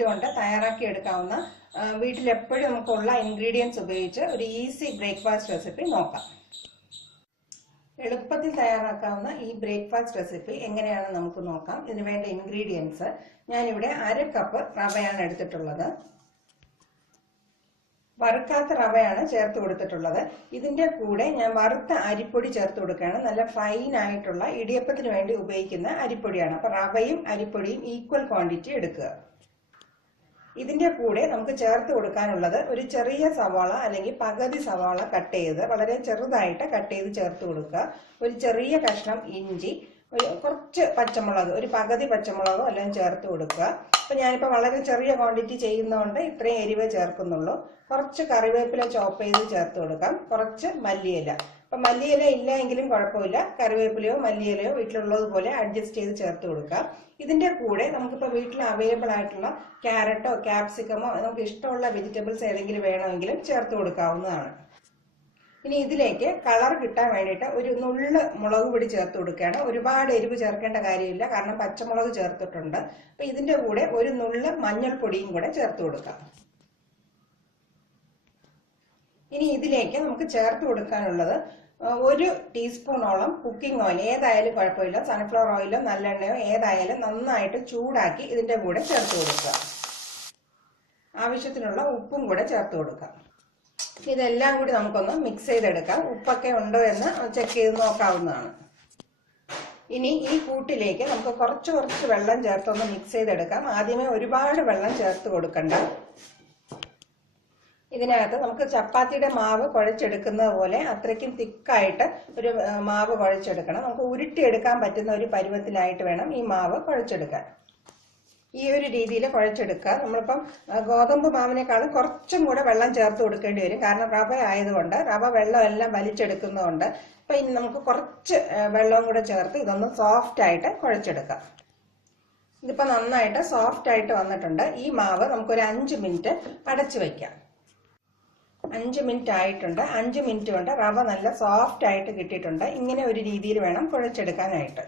Minute കൊണ്ട് തയ്യാറാക്കി എടുക്കാവുന്ന വീട്ടിലെപ്പോഴും നമുക്കുള്ള ഇൻഗ്രീഡിയൻസ് ഉപയോഗിച്ച് ഒരു ഈസി ബ്രേക്ക്ഫാസ്റ്റ് റെസിപ്പി നോക്കാം. എളുപ്പത്തിൽ തയ്യാറാക്കാവുന്ന ഈ ബ്രേക്ക്ഫാസ്റ്റ് റെസിപ്പി എങ്ങനെയാണ് നമുക്ക് നോക്കാം. ഇതിന് വേണ്ട ഇൻഗ്രീഡിയൻസ് ഞാനിവിടെ 1/2 കപ്പ് റവയാണ് എടുത്തിട്ടുള്ളത്. വറുക്കാത്ത റവയാണ് ചേർത്ത് കൊടുത്തിട്ടുള്ളത്. ഇതിന്റെ കൂടെ ഞാൻ വറുത്ത അരിപ്പൊടി ചേർത്ത് കൊടുക്കുകയാണ്. നല്ല ഫൈൻ ആയിട്ടുള്ള ഇടിയപ്പത്തിന് വേണ്ടി ഉപയോഗിക്കുന്ന അരിപ്പൊടിയാണ്. അപ്പൊ റവയും അരിപ്പൊടിയും ഈക്വൽ ക്വാണ്ടിറ്റി എടുക്കുക. ഇതിന്റെ കൂടെ നമുക്ക് ചേർത്ത് കൊടുക്കാനുള്ളത് ഒരു ചെറിയ സവാള അല്ലെങ്കിൽ പകുതി സവാള കട്ട് ചെയ്ത് വളരെ ചെറുതായിട്ട് കട്ട് ചെയ്ത് ചേർത്ത് കൊടുക്കുക. ഒരു ചെറിയ കഷ്ണം ഇഞ്ചി, കുറച്ച് പച്ചമുളക്, ഒരു പകുതി പച്ചമുളകോ എല്ലാം ചേർത്ത് കൊടുക്കുക. അപ്പൊ ഞാനിപ്പോ വളരെ ചെറിയ ക്വാണ്ടിറ്റി ചെയ്യുന്നതുകൊണ്ട് ഇത്രയും എരിവേ ചേർക്കുന്നുള്ളൂ. കുറച്ച് കറിവേപ്പില ചോപ്പ് ചെയ്ത് ചേർത്ത് കൊടുക്കാം. കുറച്ച് മല്ലിയില. അപ്പൊ മല്ലിയില ഇല്ല എങ്കിലും കുഴപ്പമില്ല, കറിവേപ്പിലയോ മല്ലിയിലയോ വീട്ടിലുള്ളതുപോലെ അഡ്ജസ്റ്റ് ചെയ്ത് ചേർത്ത് കൊടുക്കാം. ഇതിന്റെ കൂടെ നമുക്കിപ്പോ വീട്ടിൽ അവൈലബിൾ ആയിട്ടുള്ള ക്യാരറ്റോ ക്യാപ്സിക്കമോ നമുക്ക് ഇഷ്ടമുള്ള വെജിറ്റബിൾസ് ഏതെങ്കിലും വേണമെങ്കിലും ചേർത്ത് കൊടുക്കാവുന്നതാണ്. ഇനി ഇതിലേക്ക് കളർ കിട്ടാൻ വേണ്ടിയിട്ട് ഒരു നുള്ള് മുളക് പൊടി ചേർത്ത് കൊടുക്കുകയാണ്. ഒരുപാട് എരിവ് ചേർക്കേണ്ട കാര്യമില്ല, കാരണം പച്ചമുളക് ചേർത്തിട്ടുണ്ട്. അപ്പൊ ഇതിന്റെ കൂടെ ഒരു നുള്ള് മഞ്ഞൾപ്പൊടിയും കൂടെ ചേർത്ത് കൊടുക്കാം. ഇനി ഇതിലേക്ക് നമുക്ക് ചേർത്ത് കൊടുക്കാനുള്ളത് 1 ടീസ്പൂണോളം കുക്കിംഗ് ഓയിൽ, ഏതായാലും കുഴപ്പമില്ല, സൺഫ്ലവർ ഓയിലോ നല്ലെണ്ണയോ ഏതായാലും നന്നായിട്ട് ചൂടാക്കി ഇതിന്റെ കൂടെ ചേർത്ത് കൊടുക്കുക. ആവശ്യത്തിനുള്ള ഉപ്പും കൂടെ ചേർത്ത് കൊടുക്കാം. ഇതെല്ലാം കൂടി നമുക്കൊന്ന് മിക്സ് ചെയ്തെടുക്കാം. ഉപ്പൊക്കെ ഉണ്ടോ എന്ന് ചെക്ക് ചെയ്ത് നോക്കാവുന്നതാണ്. ഇനി ഈ കൂട്ടിലേക്ക് നമുക്ക് കുറച്ച് വെള്ളം ചേർത്തൊന്ന് മിക്സ് ചെയ്തെടുക്കാം. ആദ്യമേ ഒരുപാട് വെള്ളം ചേർത്ത് കൊടുക്കണ്ട. ഇതിനകത്ത് നമുക്ക് ചപ്പാത്തിയുടെ മാവ് കുഴച്ചെടുക്കുന്നത് പോലെ അത്രയ്ക്കും തിക്കായിട്ട് ഒരു മാവ് കുഴച്ചെടുക്കണം. നമുക്ക് ഉരുട്ടിയെടുക്കാൻ പറ്റുന്ന ഒരു പരുവത്തിലായിട്ട് വേണം ഈ മാവ് കുഴച്ചെടുക്കാൻ. ഈ ഒരു രീതിയിൽ കുഴച്ചെടുക്കുക. നമ്മളിപ്പം ഗോതമ്പ് മാവിനേക്കാളും കുറച്ചും കൂടെ വെള്ളം ചേർത്ത് കൊടുക്കേണ്ടി വരും, കാരണം റവ ആയതുകൊണ്ട്, റവ വെള്ളം എല്ലാം വലിച്ചെടുക്കുന്നതുകൊണ്ട്. അപ്പൊ ഇനി നമുക്ക് കുറച്ച് വെള്ളവും കൂടെ ചേർത്ത് ഇതൊന്ന് സോഫ്റ്റ് ആയിട്ട് കുഴച്ചെടുക്കാം. ഇതിപ്പോ നന്നായിട്ട് സോഫ്റ്റ് ആയിട്ട് വന്നിട്ടുണ്ട്. ഈ മാവ് നമുക്കൊരു 5 മിനിറ്റ് അടച്ചു വയ്ക്കാം. 5 മിനിറ്റ് ആയിട്ടുണ്ട്. 5 മിനിറ്റ് കൊണ്ട് റവ നല്ല സോഫ്റ്റ് ആയിട്ട് കിട്ടിയിട്ടുണ്ട്. ഇങ്ങനെ ഒരു രീതിയിൽ വേണം കുഴച്ചെടുക്കാനായിട്ട്.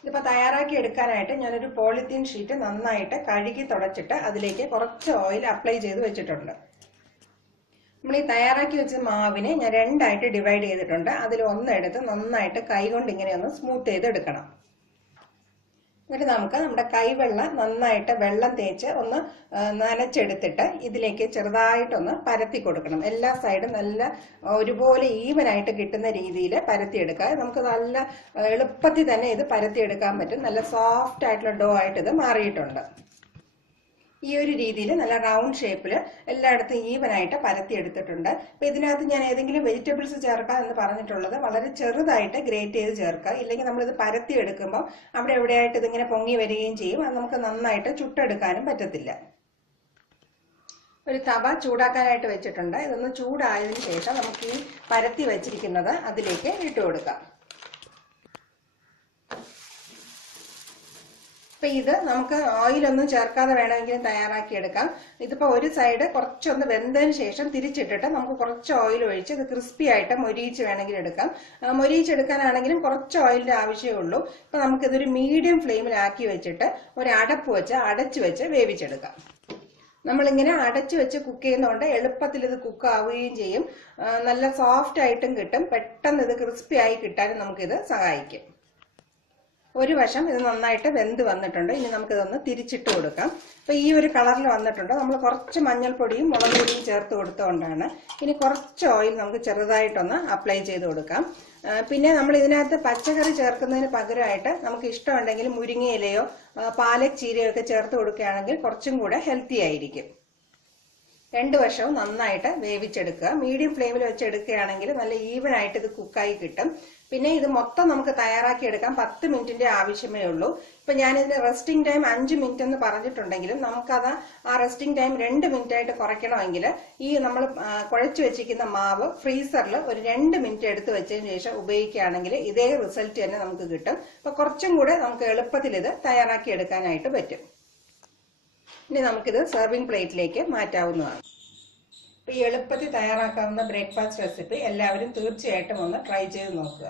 ഇതിപ്പോ തയ്യാറാക്കി എടുക്കാനായിട്ട് ഞാനൊരു പോളിത്തീൻ ഷീറ്റ് നന്നായിട്ട് കഴുകി തുടച്ചിട്ട് അതിലേക്ക് കുറച്ച് ഓയിൽ അപ്ലൈ ചെയ്ത് വെച്ചിട്ടുണ്ട്. നമ്മൾ ഈ തയ്യാറാക്കി വെച്ച മാവിനെ ഞാൻ 2 ആയിട്ട് ഡിവൈഡ് ചെയ്തിട്ടുണ്ട്. അതിൽ ഒന്നെടുത്ത് നന്നായിട്ട് കൈകൊണ്ട് ഇങ്ങനെ ഒന്ന് സ്മൂത്ത് ചെയ്ത് എടുക്കണം. എന്നിട്ട് നമുക്ക് നമ്മുടെ കൈവെള്ളം നന്നായിട്ട് വെള്ളം തേച്ച് ഒന്ന് നനച്ചെടുത്തിട്ട് ഇതിലേക്ക് ചെറുതായിട്ടൊന്ന് പരത്തി കൊടുക്കണം. എല്ലാ സൈഡും നല്ല ഒരുപോലെ ഈവനായിട്ട് കിട്ടുന്ന രീതിയിൽ പരത്തിയെടുക്കുക. നമുക്ക് നല്ല എളുപ്പത്തിൽ തന്നെ ഇത് പരത്തിയെടുക്കാൻ പറ്റും. നല്ല സോഫ്റ്റ് ആയിട്ടുള്ള ഡോ ആയിട്ട് ഇത് മാറിയിട്ടുണ്ട്. ഈ ഒരു രീതിയിൽ നല്ല റൗണ്ട് ഷേപ്പിൽ എല്ലായിടത്തും ഈവനായിട്ട് പരത്തി എടുത്തിട്ടുണ്ട്. അപ്പൊ ഇതിനകത്ത് ഞാൻ ഏതെങ്കിലും വെജിറ്റബിൾസ് ചേർക്കാം എന്ന് പറഞ്ഞിട്ടുള്ളത് വളരെ ചെറുതായിട്ട് ഗ്രേറ്റ് ചെയ്ത് ചേർക്കുക. ഇല്ലെങ്കിൽ നമ്മളിത് പരത്തി എടുക്കുമ്പോൾ അവിടെ എവിടെയായിട്ട് ഇതിങ്ങനെ പൊങ്ങി വരികയും ചെയ്യും. അത് നമുക്ക് നന്നായിട്ട് ചുട്ടെടുക്കാനും പറ്റത്തില്ല. ഒരു തവ ചൂടാക്കാനായിട്ട് വെച്ചിട്ടുണ്ട്. ഇതൊന്ന് ചൂടായതിനു ശേഷം നമുക്ക് ഈ പരത്തി വെച്ചിരിക്കുന്നത് അതിലേക്ക് ഇട്ട് കൊടുക്കാം. അപ്പൊ ഇത് നമുക്ക് ഓയിലൊന്നും ചേർക്കാതെ വേണമെങ്കിലും തയ്യാറാക്കി എടുക്കാം. ഇതിപ്പോ ഒരു സൈഡ് കുറച്ചൊന്ന് വെന്തതിന് ശേഷം തിരിച്ചിട്ടിട്ട് നമുക്ക് കുറച്ച് ഓയിൽ ഒഴിച്ച് ഇത് ക്രിസ്പി ആയിട്ട് മൊരിയിച്ച് വേണമെങ്കിൽ എടുക്കാം. മൊരിയിച്ചെടുക്കാനാണെങ്കിലും കുറച്ച് ഓയിലിന്റെ ആവശ്യമേ ഉള്ളൂ. ഇപ്പൊ നമുക്കിതൊരു മീഡിയം ഫ്ലെയിമിലാക്കി വെച്ചിട്ട് ഒരു അടപ്പ് വെച്ച് അടച്ചു വെച്ച് വേവിച്ചെടുക്കാം. നമ്മളിങ്ങനെ അടച്ചു വെച്ച് കുക്ക് ചെയ്യുന്നതുകൊണ്ട് എളുപ്പത്തിൽ ഇത് കുക്ക് ആവുകയും ചെയ്യും. നല്ല സോഫ്റ്റ് ആയിട്ടും കിട്ടും. പെട്ടെന്ന് ഇത് ക്രിസ്പി ആയി കിട്ടാനും നമുക്കിത് സഹായിക്കും. ഒരു വശം ഇത് നന്നായിട്ട് വെന്ത് വന്നിട്ടുണ്ട്. ഇനി നമുക്കിതൊന്ന് തിരിച്ചിട്ട് കൊടുക്കാം. അപ്പൊ ഈ ഒരു കളറിൽ വന്നിട്ടുണ്ട്. നമ്മൾ കുറച്ച് മഞ്ഞൾപ്പൊടിയും മുളക് പൊടിയും ചേർത്ത് കൊടുത്തുകൊണ്ടാണ്. ഇനി കുറച്ച് ഓയിൽ നമുക്ക് ചെറുതായിട്ടൊന്ന് അപ്ലൈ ചെയ്ത് കൊടുക്കാം. പിന്നെ നമ്മൾ ഇതിനകത്ത് പച്ചക്കറി ചേർക്കുന്നതിന് പകരമായിട്ട് നമുക്ക് ഇഷ്ടമുണ്ടെങ്കിൽ മുരിങ്ങയിലയോ പാലക് ചീരയോ ഒക്കെ ചേർത്ത് കൊടുക്കുകയാണെങ്കിൽ കുറച്ചും കൂടെ ഹെൽത്തി ആയിരിക്കും. 2 വശവും നന്നായിട്ട് വേവിച്ചെടുക്കുക. മീഡിയം ഫ്ലെയിമിൽ വെച്ച് എടുക്കുകയാണെങ്കിൽ നല്ല ഈവൻ ആയിട്ട് ഇത് കുക്കായി കിട്ടും. പിന്നെ ഇത് മൊത്തം നമുക്ക് തയ്യാറാക്കി എടുക്കാൻ 10 മിനിറ്റിന്റെ ആവശ്യമേ ഉള്ളൂ. ഇപ്പൊ ഞാനിതിന് റെസ്റ്റിംഗ് ടൈം 5 മിനിറ്റ് എന്ന് പറഞ്ഞിട്ടുണ്ടെങ്കിലും നമുക്കത് ആ റെസ്റ്റിംഗ് ടൈം 2 മിനിറ്റ് ആയിട്ട് കുറയ്ക്കണമെങ്കിൽ ഈ നമ്മൾ കുഴച്ചു വെച്ചിരിക്കുന്ന മാവ് ഫ്രീസറിൽ ഒരു 2 മിനിറ്റ് എടുത്ത് വെച്ചതിന് ശേഷം ഉപയോഗിക്കുകയാണെങ്കിൽ ഇതേ റിസൾട്ട് തന്നെ നമുക്ക് കിട്ടും. അപ്പൊ കുറച്ചും കൂടെ നമുക്ക് എളുപ്പത്തിൽ ഇത് തയ്യാറാക്കി എടുക്കാനായിട്ട് പറ്റും. ഇനി നമുക്കിത് സെർവിംഗ് പ്ലേറ്റിലേക്ക് മാറ്റാവുന്നതാണ്. അപ്പോൾ ഈ എളുപ്പത്തിൽ തയ്യാറാക്കാവുന്ന ബ്രേക്ക്ഫാസ്റ്റ് റെസിപ്പി എല്ലാവരും തീർച്ചയായിട്ടും ഒന്ന് ട്രൈ ചെയ്ത് നോക്കുക.